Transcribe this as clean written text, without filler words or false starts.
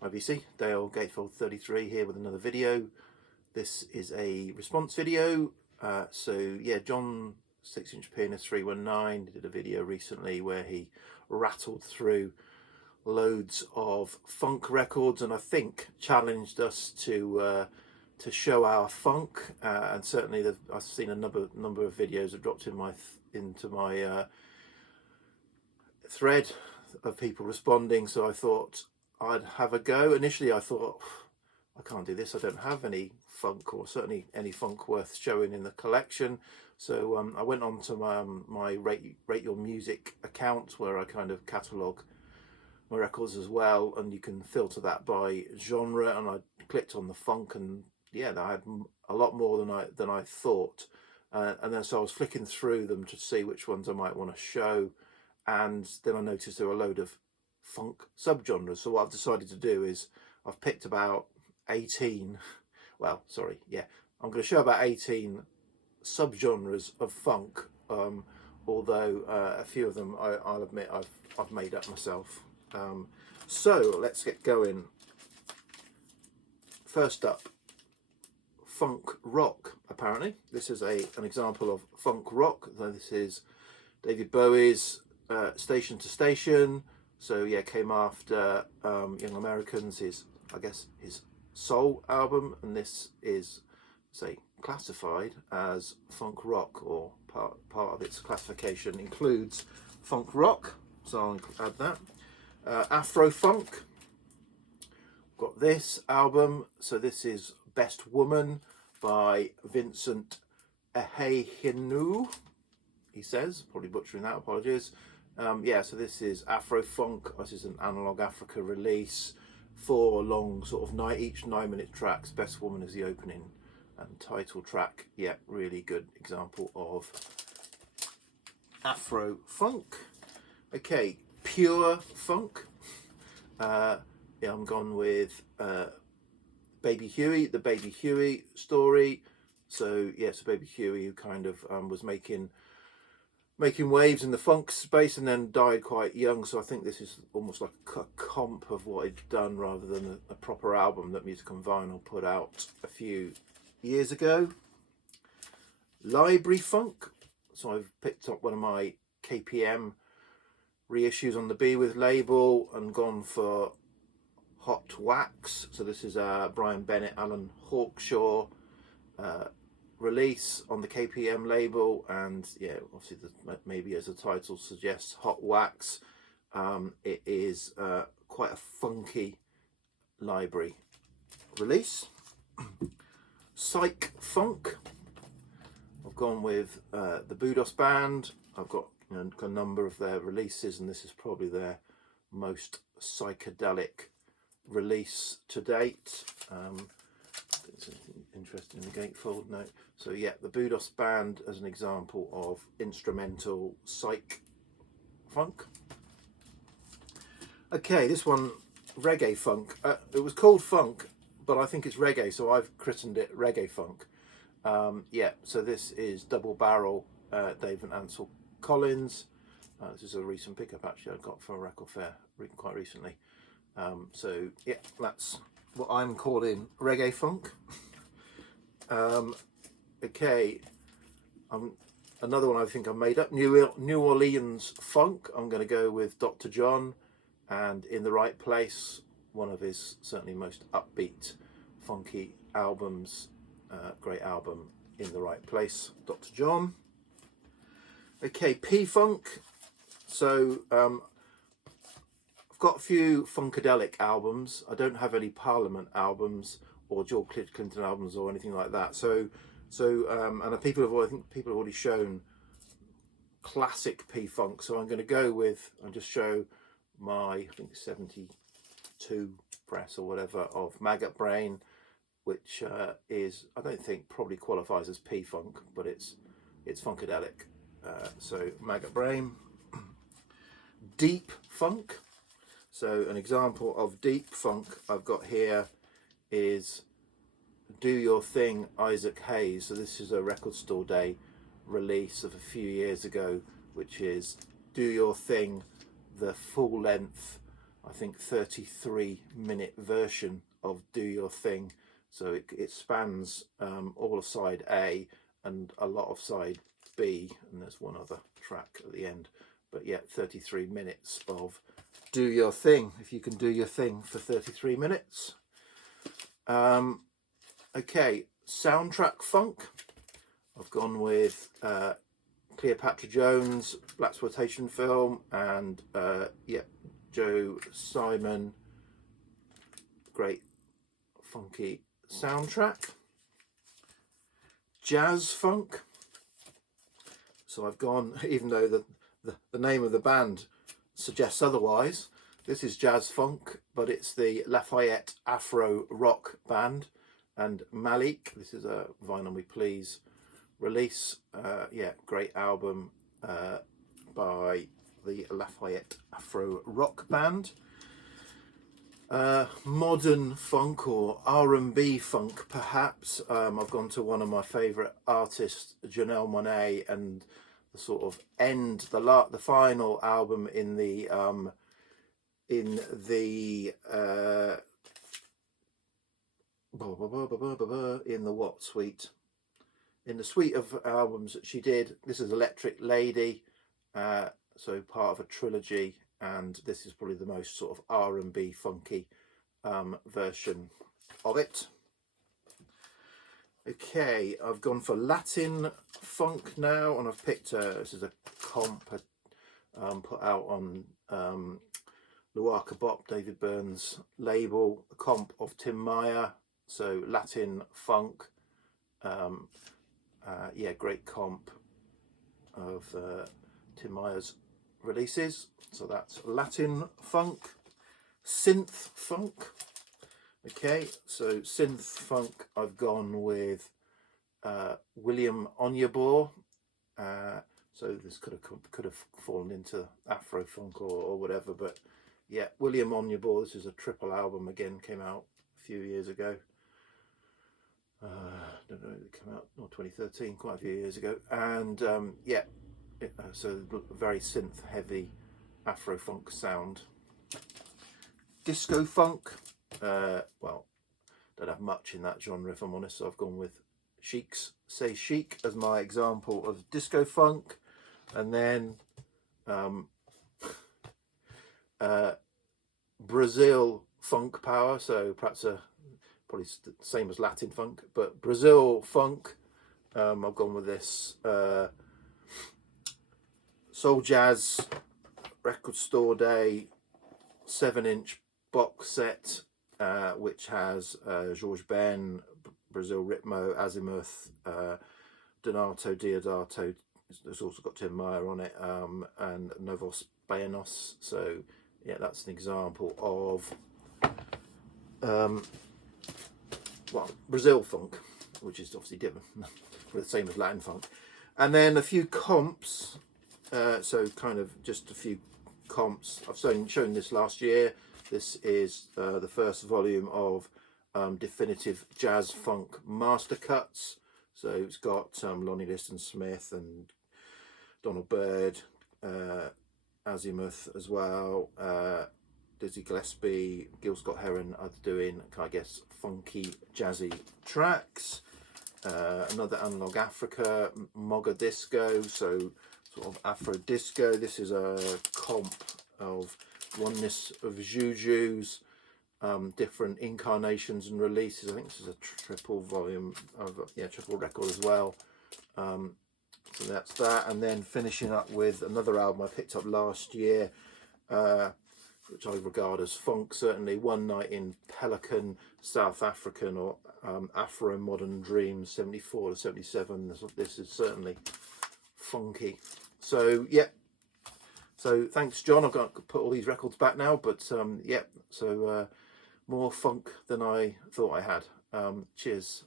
IBC, Dale Gatefold 33 here with another video. This is a response video. So yeah, John 6-inch Pianist 319 did a video recently where he rattled through loads of funk records and I think challenged us to show our funk. And certainly I've seen a number of videos have dropped into my thread of people responding, so I thought I'd have a go. Initially I thought, I can't do this, I don't have any funk, or certainly any funk worth showing in the collection. So I went on to my Rate Your Music account where I kind of catalogue my records as well, and you can filter that by genre, and I clicked on the funk, and yeah, I had a lot more than I thought. And then so I was flicking through them to see which ones I might want to show, and then I noticed there were a load of funk subgenres. So what I've decided to do is I've picked about 18, well, sorry, yeah, I'm going to show about 18 subgenres of funk, although a few of them I'll admit I've made up myself. So let's get going. First up, funk rock. Apparently this is an example of funk rock. So this is David Bowie's Station to Station. So yeah, came after Young Americans, I guess his soul album, and this is, say, classified as funk rock, or part of its classification includes funk rock, so I'll add that. Afro Funk, got this album, so this is Best Woman by Vincent Ehehinu, he says, probably butchering that, apologies. Yeah, so this is Afro Funk. This is an Analog Africa release, 4 long sort of each 9-minute tracks. Best Woman is the opening and title track. Yeah, really good example of Afro Funk. Okay, pure funk. Yeah, I'm gone with Baby Huey, the Baby Huey story. So yeah, so Baby Huey, who kind of was making waves in the funk space and then died quite young, so I think this is almost like a comp of what he'd done rather than a proper album that Music on Vinyl put out a few years ago. Library Funk, so I've picked up one of my KPM reissues on the Be With label and gone for Hot Wax. So this is Brian Bennett, Alan Hawkshaw release on the KPM label, and yeah, obviously maybe as the title suggests, Hot Wax. It is quite a funky library release. Psych Funk, I've gone with the Budos Band. I've got a number of their releases, and this is probably their most psychedelic release to date. There's anything interesting in the gatefold? No. So yeah, the Budos Band as an example of instrumental psych funk. Okay, this one, Reggae Funk. It was called funk, but I think it's reggae, so I've christened it Reggae Funk. Yeah, so this is Double Barrel, Dave and Ansel Collins. This is a recent pickup actually I got for a record fair quite recently. So yeah, that's what I'm calling Reggae Funk. Okay, another one I think I made up, New Orleans Funk. I'm going to go with Dr. John and In the Right Place, one of his certainly most upbeat, funky albums. Great album, In the Right Place, Dr. John. Okay, P-Funk. So I've got a few Funkadelic albums. I don't have any Parliament albums or George Clinton albums or anything like that. So and I think people have already shown classic P-Funk. So I'm going to go with and just show my, I think 72 press or whatever of Maggot Brain, which is, I don't think probably qualifies as P-Funk, but it's Funkadelic. So Maggot Brain. Deep Funk. So an example of deep funk I've got here is Do Your Thing, Isaac Hayes. So this is a Record Store Day release of a few years ago, which is Do Your Thing, the full length I think, 33-minute version of Do Your Thing. So it spans all of side A and a lot of side B, and there's one other track at the end. But yeah, 33 minutes of Do Your Thing, if you can do your thing for 33 minutes. Okay, soundtrack funk. I've gone with Cleopatra Jones, blaxploitation film, and yeah, Joe Simon, great funky soundtrack. Jazz funk. So I've gone, even though the name of the band suggests otherwise, this is Jazz Funk, but it's the Lafayette Afro Rock Band, and Malik, this is a Vinyl Me Please release. Yeah, great album by the Lafayette Afro Rock Band. Modern funk, or R&B funk perhaps. I've gone to one of my favourite artists, Janelle Monáe, and the sort of end, the final album in the what suite? In the suite of albums that she did. This is Electric Lady, so part of a trilogy, and this is probably the most sort of R&B funky version of it. Okay, I've gone for Latin funk now, and I've picked this is a comp put out on Luaka Bop, David Byrne's label, a comp of Tim Meyer, so Latin funk. Yeah, great comp of Tim Meyer's releases. So that's Latin funk. Synth funk. Okay, so synth funk, I've gone with William Onyeabor. So this could have fallen into Afro Funk or whatever, but yeah, William Onyeabor. This is a triple album, again, came out a few years ago. I don't know, it came out 2013, quite a few years ago, and yeah, so very synth heavy Afro Funk sound. Disco funk. Well, don't have much in that genre, if I'm honest, so I've gone with Chic's Say Chic as my example of disco funk. And then Brazil funk power, so perhaps probably the same as Latin funk, but Brazil funk. I've gone with this Soul Jazz Record Store Day 7-inch box set, which has George Ben, Brazil Ritmo, Azimuth, Donato Diodato. There's also got Tim Meyer on it, and Novos Baianos. So yeah, that's an example of well, Brazil funk, which is obviously different, the same as Latin funk. And then a few comps, so kind of just a few comps. I've shown this last year. This is the first volume of Definitive Jazz Funk Master Cuts. So it's got Lonnie Liston Smith and Donald Byrd, Azimuth as well, Dizzy Gillespie, Gil Scott Heron are doing, I guess, funky jazzy tracks. Another Analog Africa, Moga Disco, so sort of Afro disco. This is a comp of Oneness of Juju's different incarnations and releases. I think this is a triple volume of, yeah, triple record as well. So that's that, and then finishing up with another album I picked up last year, which I regard as funk, certainly. One Night in Pelican, South African, or Afro Modern Dreams 74 to 77. This is certainly funky. So yeah, so thanks John, I've got to put all these records back now, but yeah, so more funk than I thought I had. Cheers.